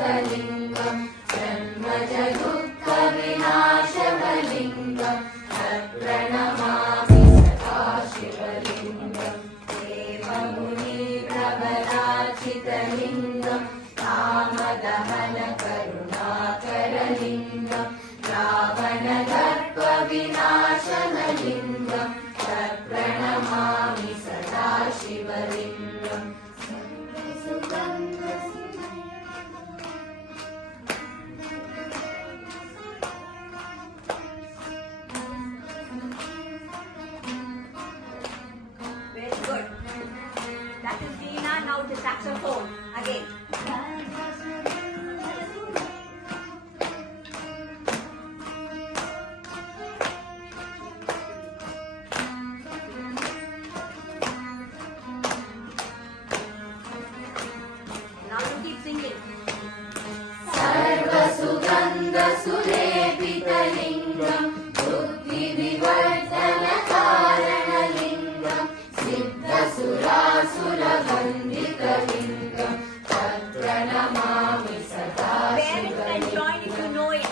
शोभितलिङ्गम् जन्मजदुःखविनाशकलिङ्गम् तत्प्रणमामि सदा शिवलिङ्गम् देवमुनिप्रबलार्चितलिङ्गम् कामदहनकरुणाकरलिङ्गम् रावणदर्पविनाशनलिङ्गम् तत्प्रणमामि सदा शिवलिङ्गम् Very good. That is Veena. Now the saxophone again. Now you keep singing. सर्वसुगन्धसुलेपितलिङ्गम् बुद्धिविवर्धनकारणलिङ्गम् सिद्धसुरासुरवन्दितलिङ्गम् तत्प्रणमामि सदा Parents can join if you know it.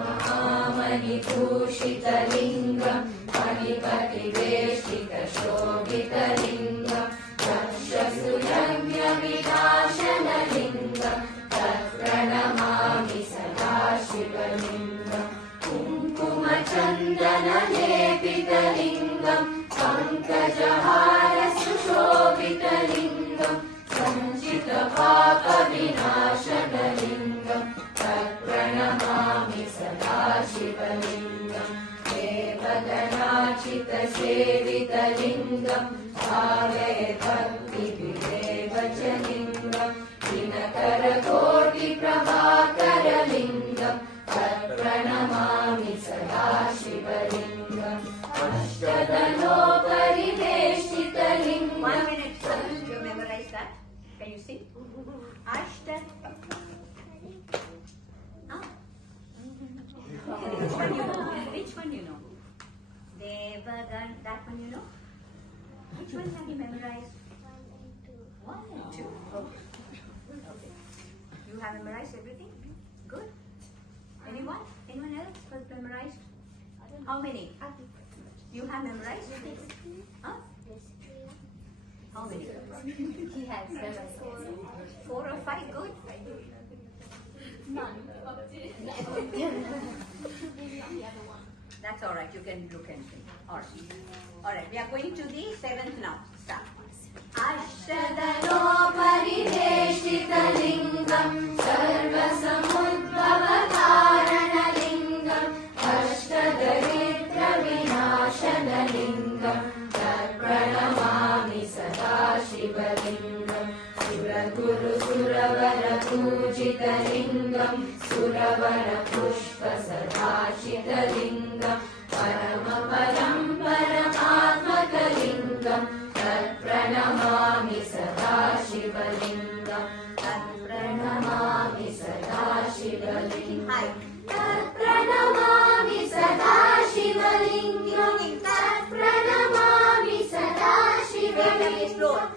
महामणिभूषितलिङ्गम् मणिपतिवेष्टितशोभितलिङ्गम् दक्षसुयज्ञविनाशनलिङ्गम् तत्प्रणमामि सदा शिवलिङ्गम् कुङ्कुमचन्दनलेपितलिङ्गम् पङ्कजहारसुशोभितलिङ्गम् सञ्चितपापविनाशनलिङ्गम् तत्प्रणमामि सदा शिवलिङ्गम् देवगणार्चितसेवितलिङ्गम् भावयभक्तिभिरेव च लिङ्गम् दिनकरकोटिप्रभाकरलिङ्गम् तत्प्रणमामि सदा शिवलिङ्गम् अष्टदलोपरिवेष्टितलिङ्गम् 1 minute, sir. You memorize that? Can you sing? Ashta. Huh? Which one you know? Which one you know? Devagan. That one you know? Which one have you memorized? 1 and 2. Okay. Okay. You have memorized everything? Good. Anyone? Anyone else has memorized? How many? You have memorized? Huh? How many? He has 7. 4 or 5? Good. None. That's all right. You can look and see. All right. All right. We are going to the 7th now. Start. अष्टदलोपरिवेष्टितलिङ्गम् सर्वसमुद्भवकारणलिङ्गम् अष्टदरिद्रविनाशनलिङ्गम् तत्प्रणमामि सदा शिवलिङ्गम् सुरगुरुसुरवरपूजितलिङ्गम् सुरवरपुष्पसदाशितलिङ्गम् परमपरं परमात्मकलिङ्गम् तत्प्रणमामि सदा शिवलिङ्गम् तत्प्रणमामि सदा शिवलिङ्गम् तत्प्रणमामि सदा शिवलिङ्गम् तत्प्रणमामि सदा शिवलिङ्गम्